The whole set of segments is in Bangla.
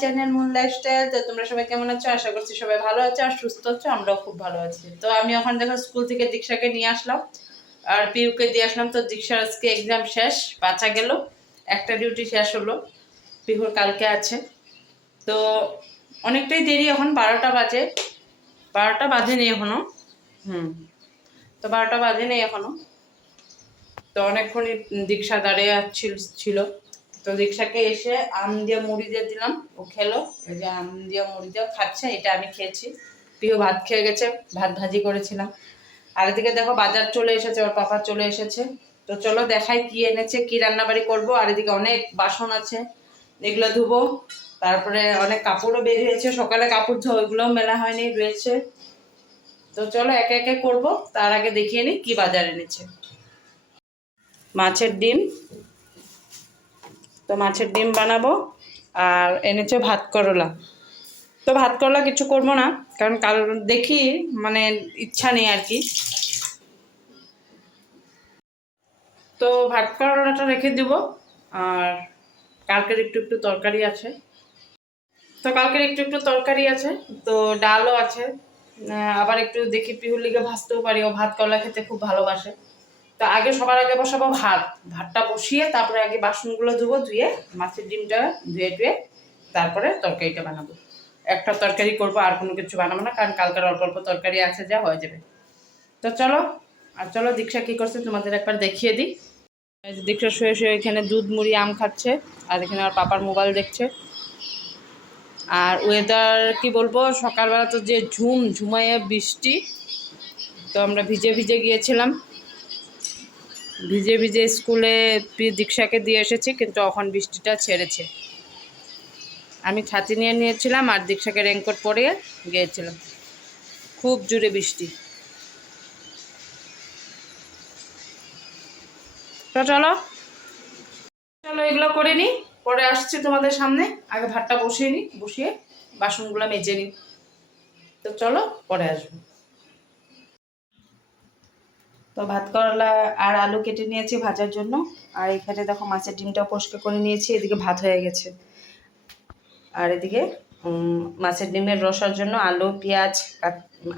Channel moon lifestyle. তো তোমরা সবাই কেমন আছো? আশা করছি সবাই ভালো আছো আর সুস্থ আছো। আমরাও খুব ভালো আছি। তো আমি এখন দেখো স্কুল থেকে দীক্ষাকে নিয়ে আসলাম আর পিউকে দিয়ে আসলাম। তো দীক্ষার আজকে এক্সাম শেষ, বাঁচা গেল, একটা ডিউটি শেষ হলো। পিহুর কালকে আছে। তো অনেকটাই দেরি, এখন 12টা বাজে। 12টা বাজেনি এখনো। তো 12টা বাজেনি এখনো। তো অনেকক্ষণই দীক্ষা দাঁড়িয়ে ছিল। তো দীক্ষাকে এসে আম দিয়ে মুড়ি দিয়ে দিলাম, ও খেলো। এই যে আম দিয়ে মুড়ি দিয়ে খাচ্ছে, এটা আমি খেয়েছি। প্রিয় ভাত খেয়ে গেছে, ভাত ভাজি করেছিলাম। আর এদিকে দেখো বাজার চলে এসেছে, ওর পাপা চলে এসেছে। তো চলো দেখাই কি এনেছে, কি রান্নাবাড়ি করব। আর এদিকে অনেক বাসন আছে, এগুলো ধুবো। তারপরে অনেক কাপড়ও বের হয়েছে, সকালে কাপড় ধোয়া, ওইগুলোও মেলা হয়নি, রয়েছে। তো চলো একে একে করবো। তার আগে দেখিয়ে নিই কি বাজার এনেছে। মাছের ডিম, তো মাছের ডিম বানাবো। আর এনেছে ভাত করলা। তো ভাত করলা কিছু করবো না, কারণ কাল দেখি মানে ইচ্ছা নেই আর কি। তো ভাত করলাটা রেখে দিব। আর কালকের একটু একটু তরকারি আছে। তো কালকের একটু একটু তরকারি আছে, তো ডালও আছে। আবার একটু দেখি পিহুর লিগে ভাজতেও পারি, ও ভাত করলা খেতে খুব ভালোবাসে। তো আগে সবার আগে বসাবো ভাতটা বসিয়ে, তারপরে আগে বাসনগুলো ধুবো, ধুয়ে মাছের ডিমটা ধুয়ে টুয়ে তারপরে তরকারিটা বানাবো। একটা তরকারি করবো, আর কোনো কিছু বানাবো না, কারণ কালকের অল্প অল্প তরকারি আছে, যা হয়ে যাবে। তো চলো। আর চলো দীক্ষা কী করছে তোমাদের একবার দেখিয়ে দিই। দীক্ষা শুয়ে শুয়ে এখানে দুধ মুড়ি আম খাচ্ছে, আর এখানে আর পাপার মোবাইল দেখছে। আর ওয়েদার কি বলবো, সকালবেলা তো যে ঝুমাইয়ে বৃষ্টি। তো আমরা ভিজে ভিজে গিয়েছিলাম, ভিজে ভিজে স্কুলে দীক্ষাকে দিয়ে এসেছি, কিন্তু এখন বৃষ্টিটা ছেড়েছে। আমি ছাতি নিয়ে নিয়েছিলাম আর দীক্ষাকে রেনকোট পরে গিয়েছিলাম। খুব জোরে বৃষ্টি। তো চলো চলো এগুলো করে নিই, পরে আসছি তোমাদের সামনে। আগে ভাতটা বসিয়ে নিই, বসিয়ে বাসনগুলো মেজে নিই। তো চলো পরে আসবো। তো ভাত করলা আর আলু কেটে নিয়েছি ভাজার জন্য। আর এখানে দেখো মাছের ডিমটা পরিষ্কার করে নিয়েছি, এদিকে ভাত হয়ে গেছে। আর এদিকে মাছের ডিমের রসার জন্য আলু, পেঁয়াজ,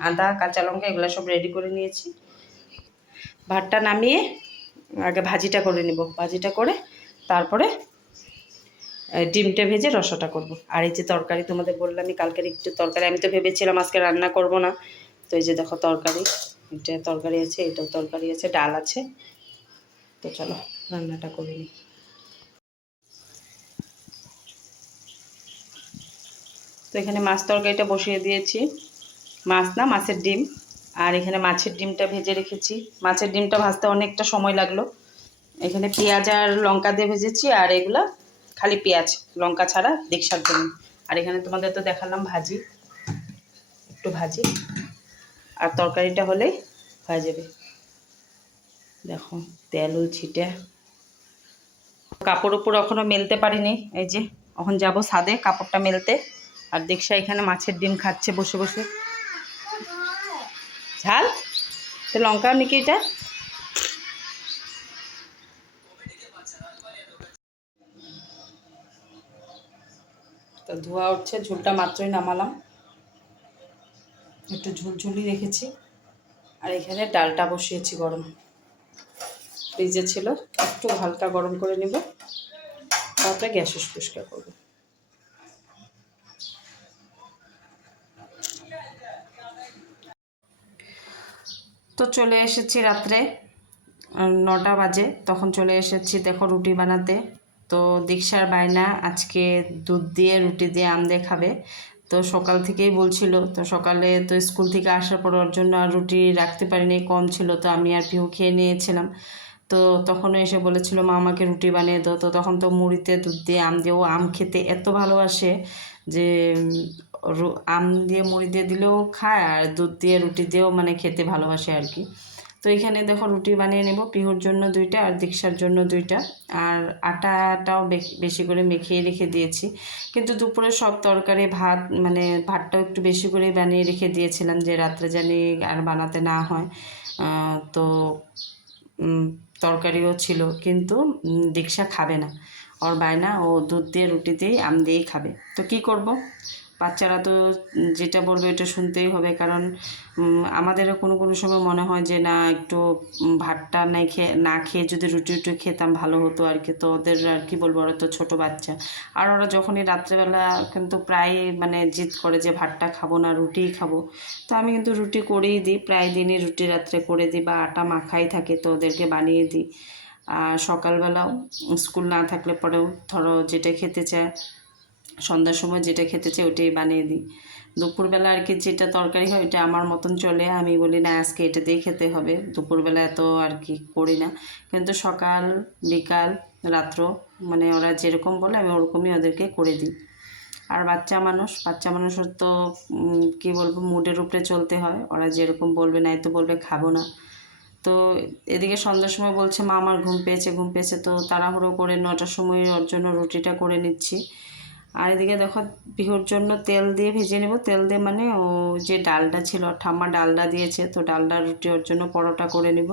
আদা, কাঁচা লঙ্কা এগুলো সব রেডি করে নিয়েছি। ভাতটা নামিয়ে আগে ভাজিটা করে নেব, ভাজিটা করে তারপরে ডিমটা ভেজে রসাটা করব। আর এই যে তরকারি তোমাদের বললামই, কালকের একটু তরকারি, আমি তো ভেবেছিলাম আজকে রান্না করব না। তো এই যে দেখো তরকারি, এটা তরকারি আছে, এটাও তরকারি আছে, ডাল আছে। তো চলো রান্নাটা করে নিই। তো এখানে মাছ তরকারিটা বসিয়ে দিয়েছি। মাছ না, মাছের ডিম। আর এখানে মাছের ডিমটা ভেজে রেখেছি। মাছের ডিমটা ভাজতে অনেকটা সময় লাগলো। এখানে পেঁয়াজ আর লঙ্কা দিয়ে ভেজেছি, আর এগুলা খালি পেঁয়াজ লঙ্কা ছাড়া দীক্ষার জন্য। আর এখানে তোমাদের তো দেখালাম ভাজি, একটু ভাজি। আর তরকারিটা হলেই হয়ে যাবে। দেখো তেলও ছিটে। কাপড় উপর এখনও মেলতে পারিনি, এই যে এখন যাব ছাদে কাপড়টা মেলতে। আর দীক্ষা এখানে মাছের ডিম খাচ্ছে বসে বসে। ঝাল তো লঙ্কা নাকি এটা। তো ধোয়া উঠছে, ঝোলটা মাত্রই নামালাম, একটু ঝুলঝুলি রেখেছি। আর এখানে ডালটা বসিয়েছি গরম, ফ্রিজে ছিল, একটু হালকা গরম করে নেব, তারপরে গ্যাস পরিষ্কার করবো। তো চলে এসেছি রাত্রে 9টা বাজে, তখন চলে এসেছি দেখো রুটি বানাতে। তো দীক্ষার বায়না আজকে দুধ দিয়ে রুটি দিয়ে আম দিয়ে খাবে। তো সকাল থেকেই বলছিল, তো সকালে তো স্কুল থেকে আসার পর ওর জন্য আর রুটি রাখতে পারিনি, কম ছিল। তো আমি আর পিহু খেয়ে নিয়েছিলাম। তো তখনও এসে বলেছিল মা আমাকে রুটি বানিয়ে দাও। তো তখন তো মুড়িতে দুধ দিয়ে আম দিয়ে, ও আম খেতে এত ভালোবাসে যে আম দিয়ে মুড়ি দিয়ে দিলেও খায়, আর দুধ দিয়ে রুটি দিয়েও মানে খেতে ভালোবাসে আর কি। তো এখানে দেখো রুটি বানিয়ে নেব, পিহুর জন্য 2টা আর দীক্ষার জন্য 2টা। আর আটাটাও বেশি করে মেখিয়ে রেখে দিয়েছি। কিন্তু দুপুরে সব তরকারি ভাত মানে ভাতটাও একটু বেশি করে বানিয়ে রেখে দিয়েছিলাম, যে রাত্রে জানি আর বানাতে না হয়। তো তরকারিও ছিল, কিন্তু দীক্ষা খাবে না। ওর বায়না ও দুধ দিয়ে রুটি দিয়েই আম দিয়েই খাবে। তো কি করব, বাচ্চারা তো যেটা বলবে এটা শুনতেই হবে। কারণ আমাদেরও কোনো কোনো সময় মনে হয় যে না একটু ভাতটা না খেয়ে যদি রুটি খেতাম ভালো হতো আর কি। তো ওদের আর কি বলবো, ওরা তো ছোটো বাচ্চা, আর ওরা যখনই রাত্রেবেলা কিন্তু প্রায় মানে জিদ করে যে ভাতটা খাবো না, রুটিই খাবো। তো আমি কিন্তু রুটি করেই দিই, প্রায় দিনই রুটি রাত্রে করে দিই, বা আটা মাখাই থাকে তো ওদেরকে বানিয়ে দিই। আর সকালবেলাও স্কুল না থাকলে পরেও ধরো যেটা খেতে চায়, সন্ধ্যার সময় যেটা খেতে চাই ওটাই বানিয়ে দিই। দুপুরবেলা আর কি যেটা তরকারি হয় ওইটা আমার মতন চলে, আমি বলি না আজকে এটা দিয়ে খেতে হবে। দুপুরবেলা এত আর কি করি না, কিন্তু সকাল বিকাল রাত্র মানে ওরা যেরকম বলে আমি ওরকমই ওদেরকে করে দিই। আর বাচ্চা মানুষের তো কী বলবো, মুডের উপরে চলতে হয়। ওরা যেরকম বলবে, নাই তো বলবে খাবো না। তো এদিকে সন্ধ্যার সময় বলছে মা আমার ঘুম পেয়েছে, তো তাড়াহুড়ো করে 9টার সময় ওর জন্য রুটিটা করে নিচ্ছি। আর এদিকে দেখো পিহুর জন্য তেল দিয়ে ভেজে নেব। তেল দিয়ে মানে ও যে ডালটা ছিল, ঠাম্মা ডালটা দিয়েছে, তো ডালটা রুটি ওর জন্য পরোটা করে নেব।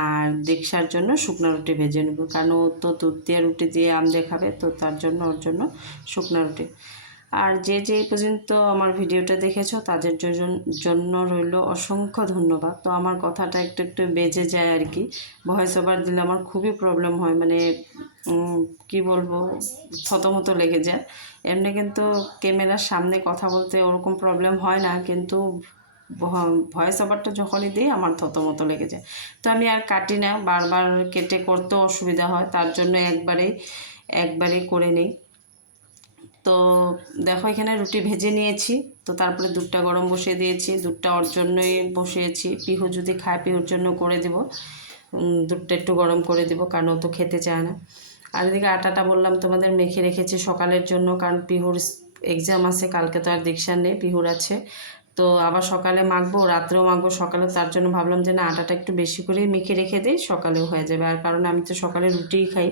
আর দীক্ষার জন্য শুকনো রুটি ভেজে নেব, কারণ ও তো দুধ দিয়ে রুটি দিয়ে আম দিয়ে খাবে, তো তার জন্য ওর জন্য শুকনো রুটি। আর যে পর্যন্ত আমার ভিডিওটা দেখেছো তাদের জন্য রইল অসংখ্য ধন্যবাদ। তো আমার কথাটা একটু একটু বেজে যায় আর কি, ভয়েস ওভার দিলে আমার খুবই প্রবলেম হয়, মানে কি বলবো, থতমতো লেগে যায়। এমনি কিন্তু ক্যামেরার সামনে কথা বলতে ওরকম প্রবলেম হয় না, কিন্তু ভয়েস ওভারটা যখনই দিই আমার থতমতো লেগে যায়। তো আমি আর কাটি না, বারবার কেটে করতেও অসুবিধা হয়, তার জন্য একবারেই করে নিই। তো দেখো এখানে রুটি ভেজে নিয়েছি, তো তারপরে দুধটা গরম বসিয়ে দিয়েছি। দুধটা ওর জন্যই বসিয়েছি, পিহু যদি খায় পিহুর জন্য করে দেব। দুধটা একটু গরম করে দেব, কারণ ও তো খেতে চায় না। আর এদিকে আটাটা বললাম তোমাদের মেখে রেখেছি সকালের জন্য, কারণ পিহুর এক্সাম আছে কালকে, তো আর দীক্ষা নেই, পিহুর আছে। তো আবার সকালে মাখবো, রাত্রেও মাখবো, সকালে, তার জন্য ভাবলাম যে না আটাটা একটু বেশি করেই মেখে রেখে দিই, সকালেও হয়ে যাবে। আর কারণ আমি তো সকালে রুটিই খাই,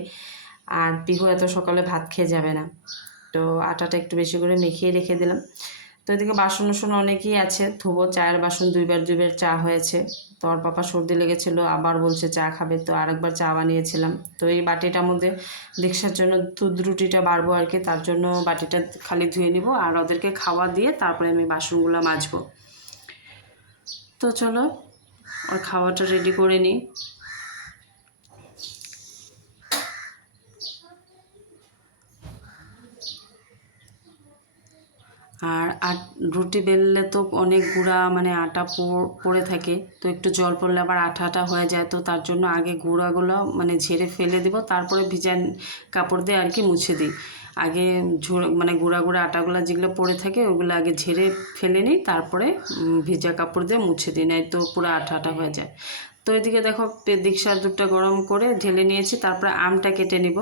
আর পিহু এত সকালে ভাত খেয়ে যাবে না, তো আটাটা একটু বেশি করে মেখিয়ে রেখে দিলাম। তো এদিকে বাসন অনেকই আছে, ধুবো। চায়ের বাসন দুইবার চা হয়েছে। তো ওর পাপা সর্দি লেগেছিল, আবার বলছে চা খাবে, তো আরেকবার চা বানিয়েছিলাম। তো এই বাটিটার মধ্যে দীক্ষার জন্য দুধ রুটিটা বাড়বো আর কি, তার জন্য বাটিটা খালি ধুয়ে নিব, আর ওদেরকে খাওয়া দিয়ে তারপরে আমি বাসনগুলো মাজবো। তো চলো ওর খাওয়াটা রেডি করে নিই। আর রুটি বেললে তো অনেক গুঁড়া মানে আটা পড়ে থাকে, তো একটু জল পড়লে আবার আঠা হয়ে যায়। তো তার জন্য আগে গুঁড়াগুলো মানে ঝেড়ে ফেলে দিব, তারপরে ভিজা কাপড় দিয়ে আর কি মুছে দিই। আগে মানে গুঁড়া আটাগুলো যেগুলো পড়ে থাকে ওগুলো আগে ঝেড়ে ফেলে নিই, তারপরে ভিজা কাপড় দিয়ে মুছে দিই, নাই তো পুরো আঠা হয়ে যায়। তো এদিকে দেখো দীক্ষার দুধটা গরম করে ঢেলে নিয়েছি, তারপরে আমটা কেটে নিব।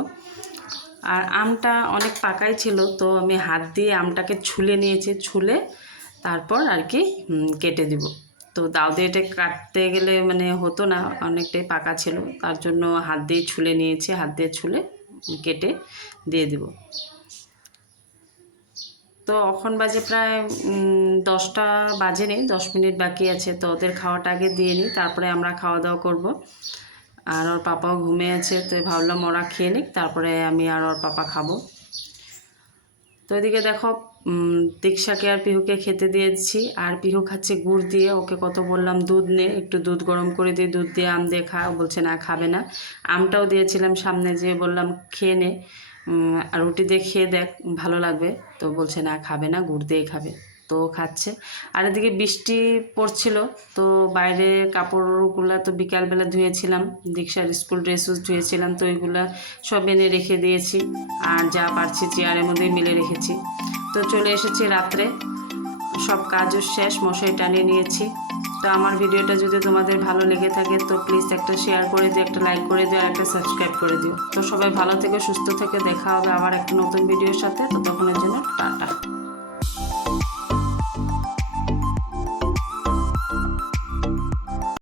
আর আমটা অনেক পাকাই ছিল, তো আমি হাত দিয়ে আমটাকে ছুলে নিয়েছি, ছুলে তারপর আর কি কেটে দিব। তো দাও দিয়ে এটা কাটতে গেলে মানে হতো না, অনেকটাই পাকা ছিল, তার জন্য হাত দিয়ে ছুলে নিয়েছি, হাত দিয়ে ছুলে কেটে দিয়ে দিব। তো এখন বাজে প্রায় 10টা বাজেনি, 10 মিনিট বাকি আছে। তো ওদের খাওয়াটা আগে দিয়ে নিই, তারপরে আমরা খাওয়া দাওয়া করব। আর ওর পাপাও ঘুমিয়ে আছে, তো ভাবলাম ওরা খেয়ে নিক, তারপরে আমি আর ওর পাপা খাবো। তো এদিকে দেখো দীক্ষাকে আর পিহুকে খেতে দিয়েছি, আর পিহু খাচ্ছে গুড় দিয়ে। ওকে কত বললাম দুধ নে, একটু দুধ গরম করে দিয়ে দুধ দিয়ে আম দিয়ে খা, বলছে না খাবে না। আমটাও দিয়েছিলাম সামনে, যেয়ে বললাম খেয়ে নে, আর রুটি দিয়ে খেয়ে দেখ ভালো লাগবে, তো বলছে না খাবে না, গুড় দিয়ে খাবে, তো খাচ্ছে। আর এদিকে বৃষ্টি পড়ছিল, তো বাইরে কাপড়গুলো তো বিকালবেলা ধুয়েছিলাম, দীক্ষার স্কুল ড্রেসও ধুয়েছিলাম, তো ওইগুলো সব এনে রেখে দিয়েছি, আর যা পারছি চেয়ারের মধ্যে মেলে রেখেছি। তো চলে এসেছি রাত্রে, সব কাজও শেষ, মশারি টানিয়ে নিয়েছি। তো আমার ভিডিওটা যদি তোমাদের ভালো লেগে থাকে তো প্লিজ একটা শেয়ার করে দিও, একটা লাইক করে দিও, আর একটা সাবস্ক্রাইব করে দিও। তো সবাই ভালো থেকে সুস্থ থেকে দেখা হবে আবার একটা নতুন ভিডিওর সাথে, তো তখনের জন্য টাটা।